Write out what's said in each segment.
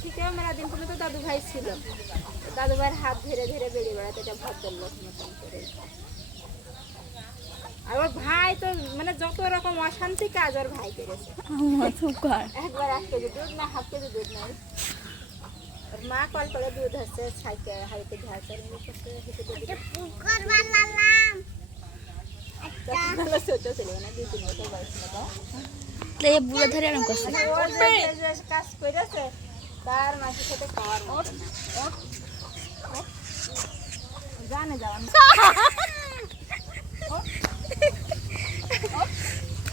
শিখে মেলা দিন পর্যন্ত দাদু ভাই ছিল, দাদু ভাইয়ের হাত ধীরে ধীরে বেরিয়ে বেড়াতে, এটা ভদ্রলোক মতন করে। আর ওর ভাই তো মানে যত রকম অশান্তি কাজ ওর ভাই করেছে। একবার 1 কেজি দুধ না 1/2 কেজি দুধ নেই, ওর মা কল করে দুধ হচ্ছে ছাইতে হাইতে ঢালছে, পুকুর বানালাম একটা ছোট ছিল না 2-3 বছর বয়স মতো, এই বুড়ো ধরে এরকম করছে। ওর যে কাজ করেছে তার মাসির সাথে খাওয়ার মতো না। জানে যাওয়া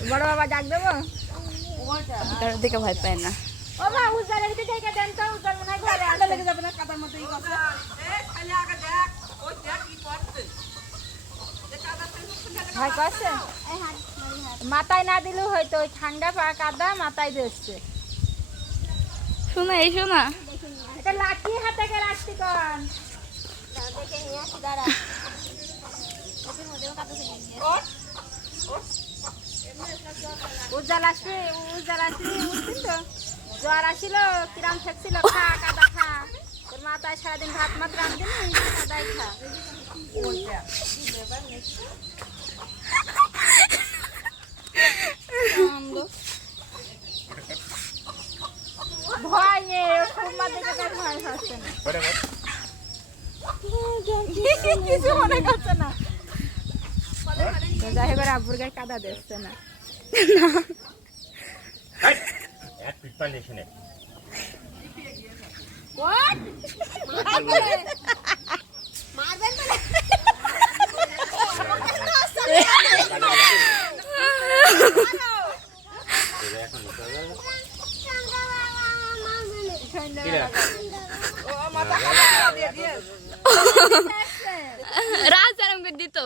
বড় বাবা ডাক দেবো, কারোর দিকে ভয় পায় না। ও মা উজালের দিকে থেকে দেন তো, উজাল মনে হয় ঘরে আড্ডা লেগে যাবে না কাদার মতো এই কথা। ভয় করছে মাথায় না দিলেও হয়তো, ওই ঠান্ডা পা কাদা মাথায় দিচ্ছে। শোনা এই শোনা, এটা লাঠি হাতে কে রাখছি কোন দেখে নিয়ে আসি, দাঁড়া উজ্জ্বল আসবে উঠছেন তো, জ্বর আসিল কিরাম ঠেকছিল, খা কাদা খা, তোর মাথায় সারাদিন ভাত মাত রাঁধদিনি, কাদাই খা। ভয় নেই, খুব মা দেখে তার ভয় হচ্ছে না, কিছু মনে করছে না, যাই করে আব্বুর গায়ে কাদা দিচ্ছে না। রাজ আরাম করে দিত।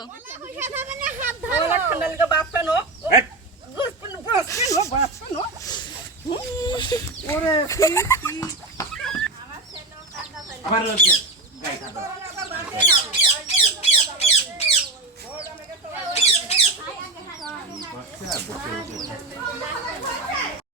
আমার